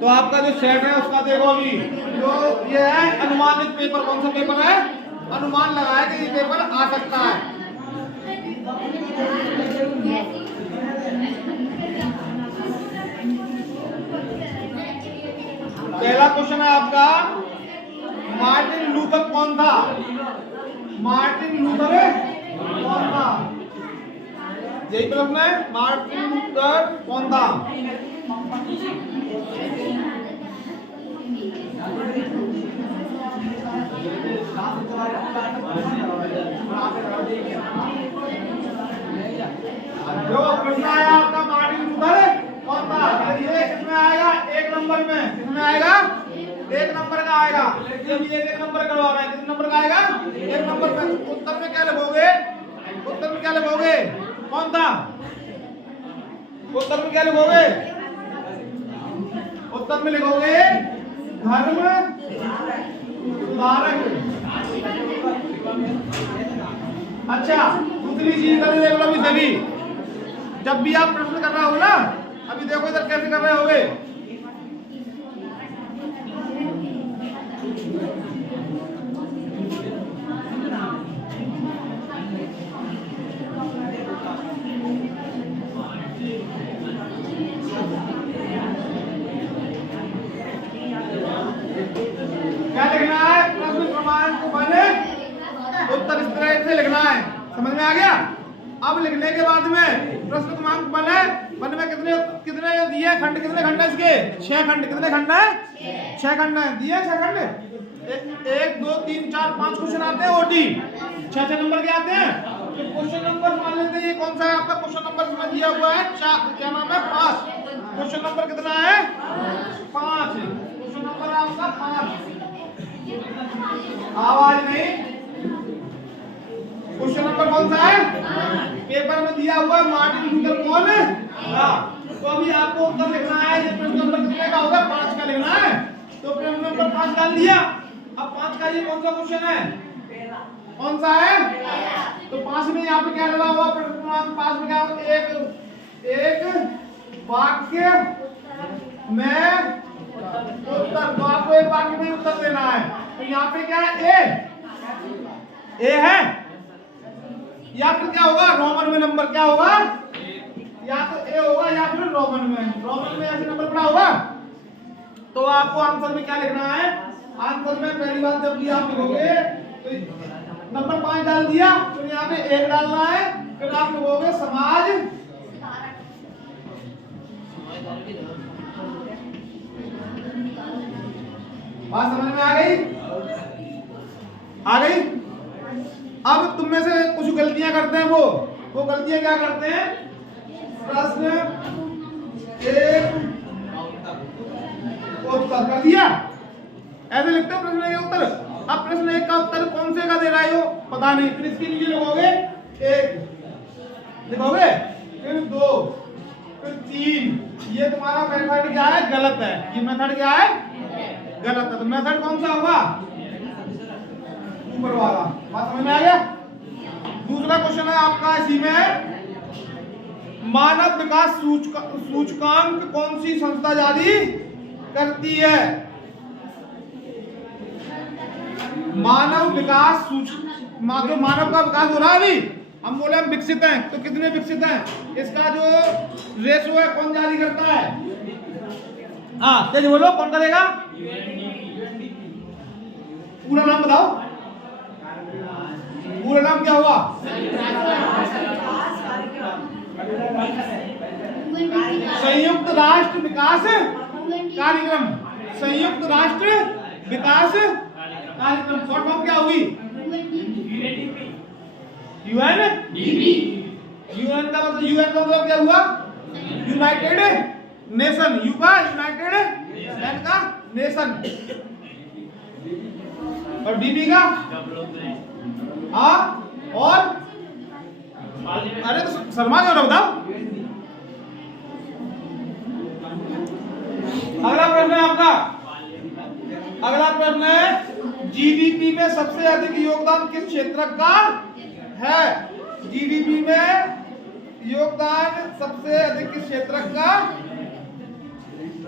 तो आपका जो सेट है उसका देखो अभी जो ये है अनुमानित पेपर, कौन सा पेपर है? अनुमान लगाया कि ये पेपर आ सकता है। पहला क्वेश्चन है आपका, मार्टिन लूथर कौन था? मार्टिन लूथर कौन था? यही प्रश्न है, मार्टिन लूथर कौन था? जो प्रश्न आया आपका मार्टिन लूथर कौन था, ये किसमें आएगा? एक नंबर में। किसमें आएगा? एक नंबर का आएगा। ये भी एक नंबर करवा रहा है। कितने नंबर का आएगा? एक नंबर का। उत्तर में क्या लिखोगे? उत्तर में क्या लिखोगे? कौन था? उत्तर में क्या लिखोगे? उत्तर में लिखोगे धर्म सुधारक। अच्छा, दूसरी चीज कर देख लो अभी सभी, जब भी आप प्रश्न कर रहे हो ना, अभी देखो इधर कैसे कर रहे होगे। क्या लिखना है? प्रश्न क्रमांक 1 उत्तर इस तरह से लिखना है। समझ में आ गया? अब लिखने के बाद में प्रश्न क्रमांक 1 में कितने कितने दिए खंड? कितने खंड है इसके? 6 खंड। कितने खंड है? 6 खंड है। दिए 6 खंड। 1 2 3 4 5 क्वेश्चन आते हैं ओटी, 6 नंबर के आते हैं। तो क्वेश्चन नंबर मान लेते हैं ये कौन सा है आपका क्वेश्चन नंबर? इसमें दिया हुआ है क्या नाम है? 5। क्वेश्चन नंबर कितना है? 5। क्वेश्चन नंबर है आपका 5। आवाज नहीं। क्वेश्चन नंबर कौन सा है? पेपर में दिया हुआ मार्टिन लूथर कौन है? तो अभी आपको उत्तर लिखना है। ये प्रश्न नंबर कितने का होगा? 5 का लिखना है। तो प्रश्न नंबर 5 डाल दिया। अब 5 का ये कौन सा क्वेश्चन है? कौन सा है? तो 5 में यहाँ पे क्या डाला हुआ? प्रश्न क्रमांक 5 में क्या? एक वाक्य में उत्तर। तो आपको एक वाक्य में उत्तर देना है। तो यहाँ पे क्या है? ए है, या फिर क्या होगा? रोमन में नंबर क्या होगा? या तो ए होगा या फिर रोमन में। रोमन में ऐसे नंबर पड़ा होगा। तो आपको आंसर में क्या लिखना है? आंसर में पहली बात जब भी आप लिखोगे तो नंबर 5 डाल दिया, तो यहाँ पे 1 डालना है। फिर आप लिखोगे समाज। बात समझ में आ गई? आ गई? अब तुम में से कुछ गलतियां करते हैं, वो गलतियां क्या करते हैं? प्रश्न 1 उत्तर कर दिया, ऐसे लिखते हो प्रश्न 1 का उत्तर। अब प्रश्न 1 का उत्तर कौन से का दे रहा है हो पता नहीं, फिर इसके नीचे लिखोगे 1, लिखोगे फिर 2, फिर 3। ये तुम्हारा मेथड क्या है? गलत है। ये मेथड क्या है? गलत है। तो मेथड कौन सा होगा? ऊपर वाला। बात समझ में आ गया? दूसरा क्वेश्चन है आपका इसी में, मानव विकास सूचकांक कौन सी संस्था जारी करती है? मानव विकास जो मानव का विकास हो रहा है अभी, हम बोले हम विकसित हैं, तो कितने विकसित हैं? इसका जो रेशो है कौन जारी करता है? हाँ तेज बोलो, कौन करेगा? पूरा नाम बताओ। पूरा नाम क्या हुआ? संयुक्त राष्ट्र विकास कार्यक्रम। संयुक्त राष्ट्र विकास कार्यक्रम। शॉर्ट फॉर्म क्या होगी? यूएन। यूएन का मतलब क्या हुआ? United nation. यू का यूनाइटेड, एन का नेशन, और डीबी का हाँ। और अरे तो शर्मा क्यों बताओ। अगला प्रश्न है आपका। अगला प्रश्न है, जीडीपी में सबसे अधिक योगदान किस क्षेत्र का है? जीडीपी में योगदान सबसे अधिक किस क्षेत्र का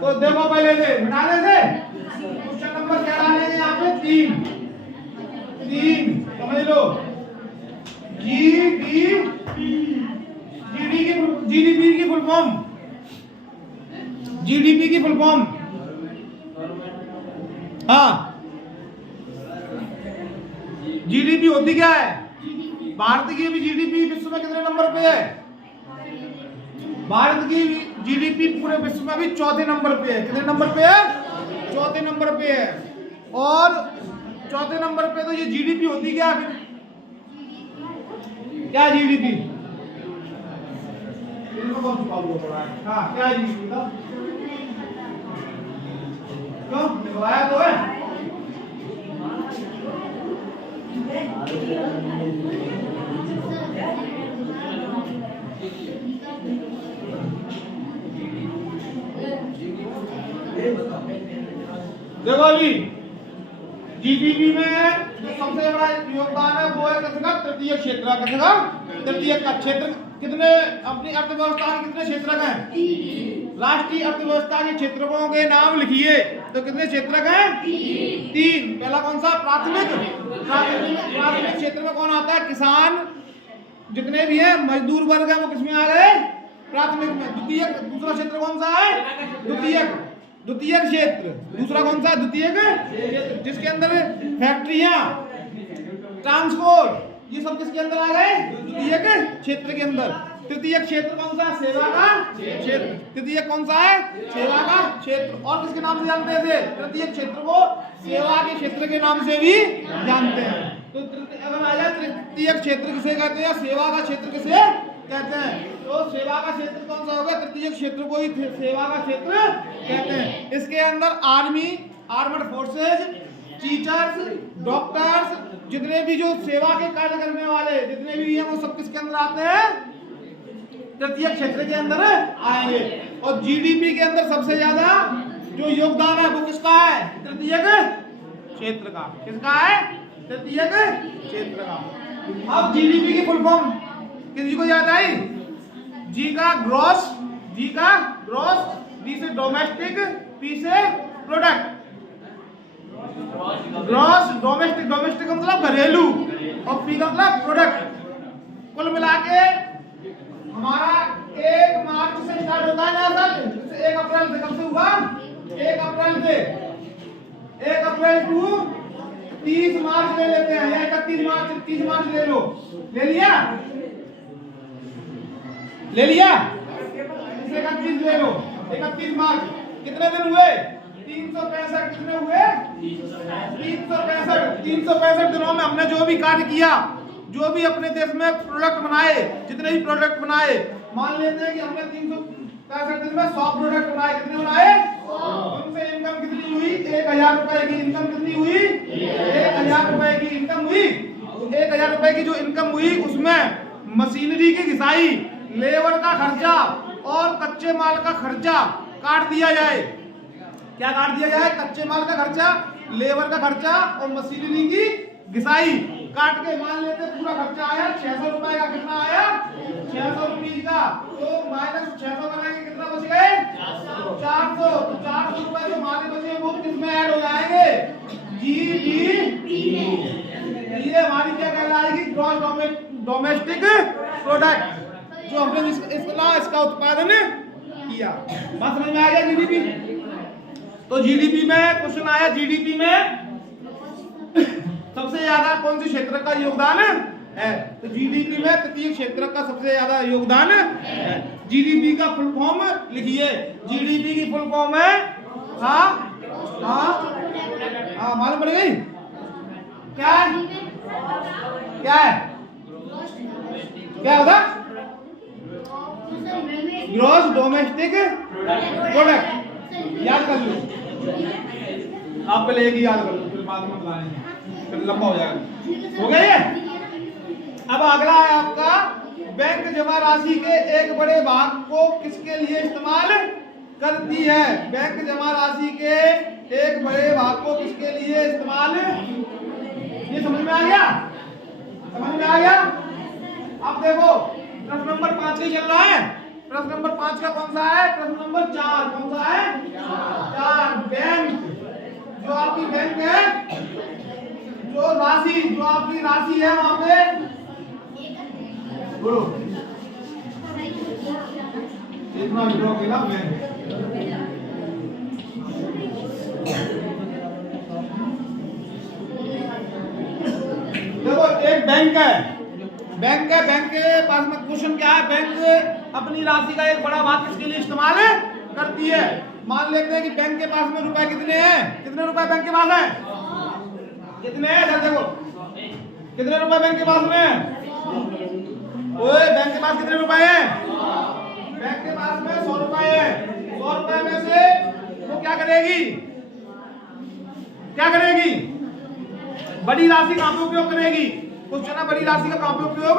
तो देखो पहले से मिटा दे से क्वेश्चन नंबर क्या डालेंगे यहाँ पे 3 समझ लो। जीडीपी की फुल फॉर्म हाँ जीडीपी होती क्या है? भारत की भी जीडीपी विश्व में कितने नंबर पे है? भारत की जीडीपी पूरे विश्व में भी चौथे नंबर पे है। कितने नंबर पे है? चौथे नंबर पे है। और चौथे नंबर पे तो ये जीडीपी होती क्या फिर? क्या जीडीपी? हाँ क्या जीडीपी था? क्यों लिखवाया तो है? देखो अभी जीडीपी में जो सबसे बड़ा योगदान है वो है किसका? तृतीय क्षेत्र। किसका? तृतीय का क्षेत्र। कितने अपनी अर्थव्यवस्था के कितने क्षेत्रक हैं? राष्ट्रीय अर्थव्यवस्था के क्षेत्रकों के नाम लिखिए। तो कितने क्षेत्रक हैं? 3। पहला कौन सा? प्राथमिक क्षेत्र में कौन आता है? किसान जितने भी हैं, मजदूर वर्ग है, वो किसमें आ गए? प्राथमिक में। द्वितीयक दूसरा क्षेत्र कौन सा है? द्वितीयक क्षेत्र। दूसरा कौन सा है? द्वितीयक क्षेत्र, जिसके अंदर फैक्ट्रियां, ट्रांसपोर्ट, ये सब किसके अंदर आ गए? द्वितीयक क्षेत्र के अंदर। तृतीय क्षेत्र कौन सा? सेवा का क्षेत्र। तृतीय कौन सा है? सेवा का क्षेत्र। और किसके नाम से जानते थे? तृतीय क्षेत्र को सेवा के क्षेत्र के नाम से भी जानते हैं। तो अगर आ जाए तृतीय क्षेत्र किसे कहते हैं? सेवा का क्षेत्र किसे कहते हैं? तो सेवा का क्षेत्र कौन सा होगा? तृतीय क्षेत्र को ही सेवा का क्षेत्र कहते हैं। इसके अंदर army, armed forces, teachers, doctors, जितने भी जो सेवा के कार्य करने वाले जितने भी हैं, वो सब किसके अंदर आते हैं? तृतीय क्षेत्र के अंदर आएंगे। और जीडीपी के अंदर सबसे ज्यादा जो योगदान है वो किसका है? तृतीय क्षेत्र का। किसका है? तृतीय क्षेत्र का। अब जीडीपी की फुल फॉर्म किसी को याद आई? जी का ग्रॉस, डी से डोमेस्टिक, पी से प्रोडक्ट। ग्रॉस डोमेस्टिक मतलब घरेलू, और पी का मतलब प्रोडक्ट। कुल मिला के हमारा 1 मार्च से स्टार्ट होता है ना सर? 1 अप्रैल से। कब से हुआ? 1 अप्रैल से। 1 अप्रैल टू 30 मार्च ले लेते हैं, या 31 मार्च, 30 मार्च ले लो। ले लिया? 31 ले लो। 31 मार्च कितने दिन हुए? 365। कितने हुए? 365 दिनों में हमने जो भी कार्य किया, जो भी अपने देश में प्रोडक्ट बनाए, जितने भी प्रोडक्ट बनाए, मान लेते हैं कि हमने 365 दिन में 100 प्रोडक्ट बनाए। कितने बनाए? उनसे इनकम कितनी हुई? 1000 रुपए की इनकम। कितनी हुई? 1000 रुपए की इनकम हुई। 1000 रुपए की जो इनकम हुई उसमें मशीनरी की घिसाई, लेबर का खर्चा और कच्चे माल का खर्चा काट दिया जाए। क्या काट दिया जाए? कच्चे माल का खर्चा, लेबर का खर्चा और मशीनरी की घिसाई काट के मान लेते पूरा खर्चा आया 600 रुपए का। कितना आया? 600 रुपीज का। तो माइनस 600 बनाएंगे, कितना बच गए? 400। तो 400 रुपए जो हमारे बचे वो किसमें ऐड हो जाएंगे? जीडीपी। ये हमारी क्या कहलाएगी? ग्रॉस डोमेस्टिक प्रोडक्ट, जो हमने इसका उत्पादन किया। बात समझ में आ गया? जीडीपी। तो जीडीपी में क्वेश्चन आया, जीडीपी में सबसे ज्यादा कौन सी क्षेत्र का योगदान है? तो जीडीपी में तृतीय क्षेत्र का सबसे ज्यादा योगदान है। जीडीपी का फुल फॉर्म लिखिए। जीडीपी की फुल फॉर्म है, हाँ मालूम पड़ गई? क्या है? क्या होगा? Gross domestic product. याद कर लो, आप पहले एक ही याद कर लो, फिर बाद में बताएंगे, फिर लंबा हो जाएगा। हो गया ये? अब अगला है आपका, बैंक जमा राशि के एक बड़े भाग को किसके लिए इस्तेमाल करती है? बैंक जमा राशि के एक बड़े भाग को किसके लिए इस्तेमाल? ये समझ में आ गया? अब देखो प्रश्न नंबर 5 ही चल रहा है। प्रश्न नंबर 5 का कौन सा है? प्रश्न नंबर 4 कौन सा है? 4 बैंक, जो आपकी बैंक है, जो आपकी राशि है वहां पे बोलो इतना विड्रॉ किया बैंक। देखो एक बैंक है, बैंक के पास में क्वेश्चन क्या है? बैंक अपनी राशि का एक बड़ा भाग किसके लिए इस्तेमाल करती है? मान लेते हैं कि बैंक के पास में रुपए कितने हैं? कितने रुपए बैंक के पास है? कितने हैं? देखो कितने रुपए बैंक के पास में है? ओए बैंक के पास कितने रुपए हैं? बैंक के पास में 100 रुपए है। 100 रुपए में से वो क्या करेगी? बड़ी राशि कहां पे उपयोग करेगी? क्वेश्चन है बड़ी राशि का कहां पे उपयोग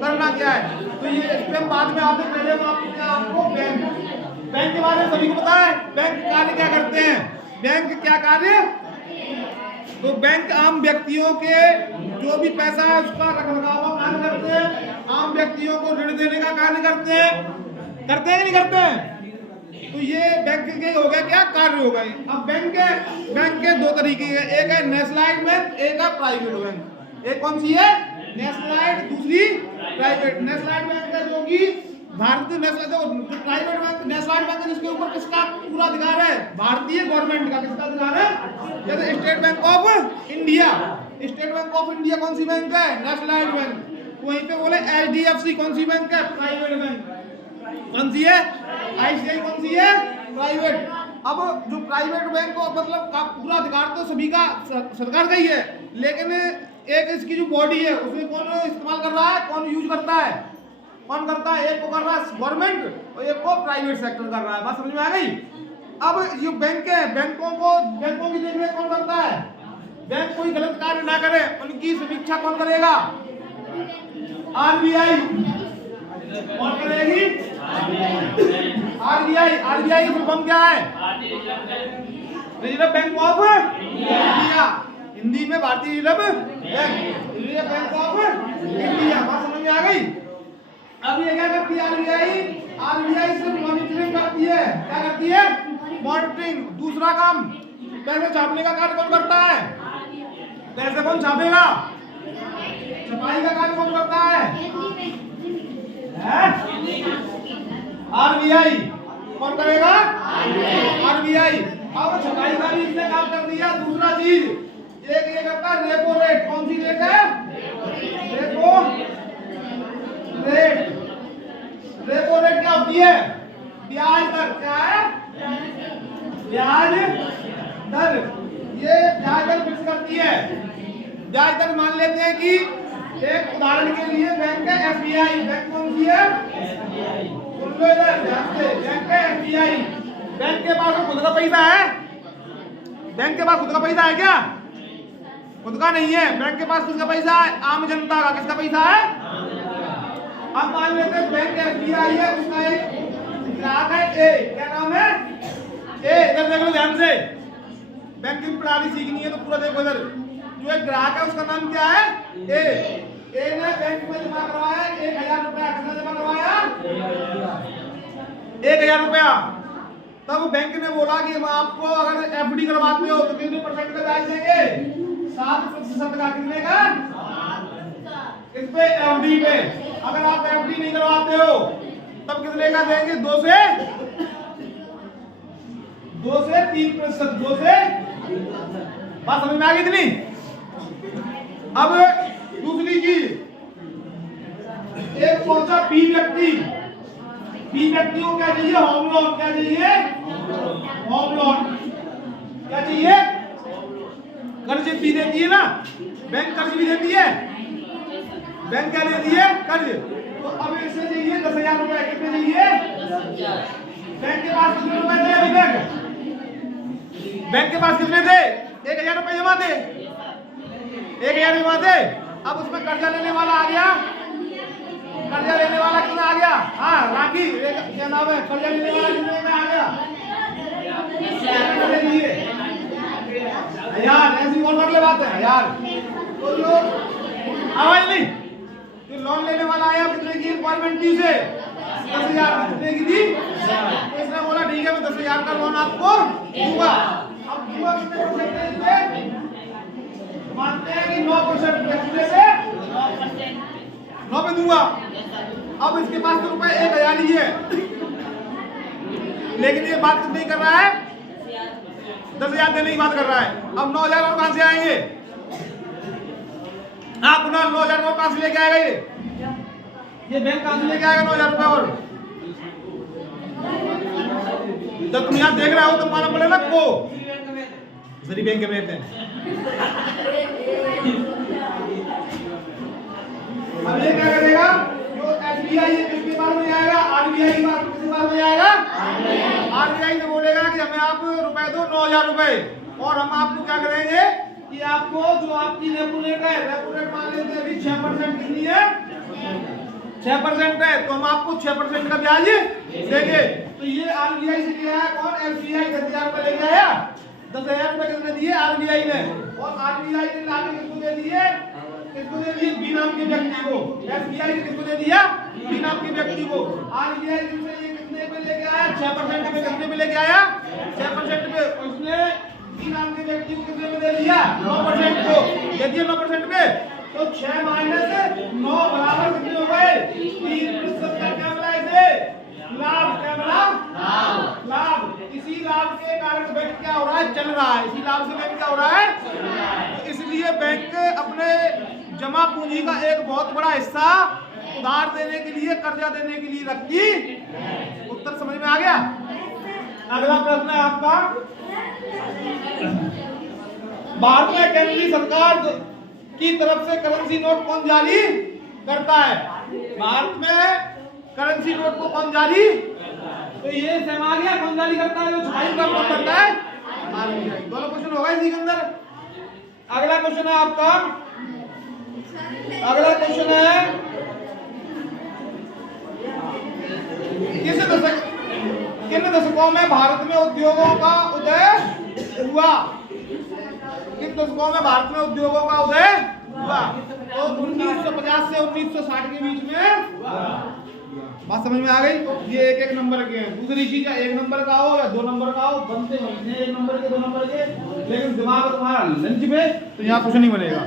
करना क्या है? तो ये इस पे बाद में आते पहले आपको बैंक के बारे में सभी को पता है। बैंक कार्य क्या करते हैं? बैंक क्या कार्य? तो बैंक आम व्यक्तियों के जो भी पैसा है उसका रखरखाव का कार्य करते हैं, आम व्यक्तियों को ऋण देने का कार्य करते हैं कि नहीं करते हैं? तो ये बैंक के हो गया क्या? कार्य हो गए। अब बैंक के दो तरीके हैं, एक है नेशनलाइज्ड बैंक, एक है प्राइवेट बैंक। एक कौन सी है? नेशनलाइज्ड, दूसरी प्राइवेट। नेशनलाइज्ड बैंक है जो कि भारतीय प्राइवेट बैंक नेशनलाइज्ड बैंक है जिसके ऊपर किसका पूरा अधिकार है? भारतीय गवर्नमेंट का। किसका अधिकार है? जैसे स्टेट बैंक ऑफ इंडिया कौन सी बैंक है? Nationalised bank. वहीं पे बोले HDFC कौन सी बैंक है? Private bank. कौन सी है? ICICI कौन सी है? प्राइवेट। अब जो प्राइवेट बैंक को मतलब का पूरा अधिकार तो सभी का सरकार का ही है, लेकिन एक इसकी जो बॉडी है उसमें कौन इस्तेमाल कर रहा है? कौन यूज करता है? कौन करता है? एक को कर रहा है गवर्नमेंट और एक को प्राइवेट सेक्टर कर रहा है। बात समझ में आ गई? अब ये बैंक है, बैंकों की देखरेख कौन करता है? बैंक कोई गलत कार्य ना करे उनकी समीक्षा कौन करेगा? RBI। कौन करेगी? RBI की फुल फॉर्म क्या है? Reserve bank of India. Hindi में भारतीय रिजर्व बैंक ऑफ इंडिया। बात समझ में आ गई? अब ये क्या करती है? RBI सिर्फ मॉनिटरिंग करती है। क्या करती है? मॉनिटरिंग। दूसरा काम पैसे छापने का कार्य कौन करता है? पैसे कौन छापेगा? छपाई का कार्य कौन करता है? RBI। कौन करेगा? RBI। अब छपाई का भी इसने काम कर दिया। दूसरा चीज एक ये करता है रेपो रेट। कौन सी रेट है? रेपो रेट क्या होती है? ब्याज दर। क्या है? ब्याज दर। ये ब्याज दर फिक्स करती है। ब्याज दर मान लेते हैं कि एक उदाहरण के लिए बैंक है SBI। बैंक कौन सी है? सुन लो इधर ध्यान से। बैंक है SBI। बैंक के पास खुद का पैसा है? बैंक के पास खुद का पैसा है क्या? खुद का नहीं है। बैंक के पास किसका पैसा है? आम जनता का। किसका पैसा है? अब मान लेते हैं बैंक SBI है, उसका एक ग्राहक है A। क्या नाम है? A। इधर देख लो ध्यान से, बैंकिंग प्रणाली सीखनी है तो पूरा देखो इधर। जो एक ग्राहक है उसका नाम क्या है? A ने बैंक में जमा करवाया 1000 रुपया। कितना जमा करवाया? 1000 रुपया। तब बैंक ने बोला कि हम आपको अगर FD करवाते हो तो कितने % का ब्याज देंगे? 7% का। कितने का? इस पे FD पे। अगर आप FD नहीं करवाते हो तब कितने का देंगे? 2 से 3%। 2 से। बात समझ में आ गई इतनी? अब दूसरी चीज, एक पहुंचा B व्यक्ति को क्या चाहिए? Home loan. क्या चाहिए? Home loan. क्या चाहिए? कर्ज भी देती है ना बैंक, कर्ज भी देती है बैंक। क्या देती है? कर्ज। तो अब इसे चाहिए 10,000 रुपए। कितने चाहिए? बैंक के पास कितने रुपए थे अभी तक? बैंक के पास कितने थे? 1000 रुपए जमा थे। 1000 जमा थे। अब उसमें कर्जा लेने वाला आ गया। कर्जा लेने वाला कितना आ गया? हाँ राखी। क्या नाम है? कर्जा लेने वाला कितने में आ गया? 1000। ऐसी कौन कर ले बात है? 1000। तो जो आवाज नहीं, जो लोन लेने वाला आया कितने की रिक्वायरमेंट थी उसे? 10,000 कितने की दी? तो इसने बोला ठीक है मैं 10,000 का लोन आपको दूंगा। अब दूंगा कितने परसेंटेज पे? मानते हैं कि 9% पे, कितने से? 9 पे दूंगा। अब इसके पास तो रुपए 1,000 ही है, लेकिन ये बात नहीं कर रहा है, 10,000 देने की बात कर रहा है। अब 9,000 और कहां से आएंगे? हाँ पुनः 9,000 और कहां से लेके आएगा ये बैंक कहां से लेके आएगा 9,000 रुपए? और जब तुम यहाँ देख रहे हो तो मालूम पड़ेगा को सरी बैंक के रहते हैं। अब ये क्या करेगा? जो एसबीआई है किसके पास में जाएगा? आरबीआई के पास। किसके पास में जाएगा? आरबीआई से बोलेगा कि हमें आप रुपए दो 9,000 रुपए, और हम आपको क्या करेंगे कि आपको जो आपकी रेपो रेट है, रेपो रेट मान लेते हैं अभी 6% कितनी है? 6% है, तो हम आपको 6% का ब्याज देंगे। तो ये आरबीआई से लिया है कौन? एसबीआई 10,000 रुपए लेके आया। 10,000 रुपए किसने दिए? आरबीआई ने। और आरबीआई ने लाके किसको दे दिए? किसको दे दिए? बी नाम के व्यक्ति को। एसबीआई ने किसको दे दिया? बी नाम के व्यक्ति को। आरबीआई से ये कितने पे लेके आया? 6% पे। कितने पे लेके आया? 6% पे। उसने बी नाम के व्यक्ति को कितने पे दे दिया? 9% को दे दिया। 9% पे तो 6 माइनस 9 बराबर कितने हो गए? 3% का क्या मिला इसे? लाभ। क्या मिला? लाभ। इसी लाभ के कारण बैंक क्या हो रहा है? चल रहा है। इसी लाभ से बैंक क्या हो रहा है? तो इसलिए बैंक अपने जमा पूंजी का एक बहुत बड़ा हिस्सा उधार देने के लिए, कर्जा देने के लिए रखती। उत्तर समझ में आ गया? अगला प्रश्न है आपका, भारत में केंद्रीय सरकार की तरफ से करेंसी नोट कौन जारी करता है? भारत में करेंसी नोट को कौन जारी? तो ये सेम आ गया, कौन जारी करता है? जो छपाई का काम करता है आरबीआई। दोनों क्वेश्चन होगा इसी के अंदर। अगला क्वेश्चन है आपका, अगला क्वेश्चन है किन दशकों में भारत में उद्योगों का उदय हुआ? किन दशकों में भारत में उद्योगों का उदय हुआ? तो 1950 से 1960 के बीच में। बात समझ में आ गई? ये एक एक नंबर के हैं। दूसरी चीज है 1 नंबर का हो या 2 नंबर का हो, बनते हैं 1 नंबर के 2 नंबर के, लेकिन दिमाग तुम्हारा लंच में तो यहाँ कुछ नहीं बनेगा।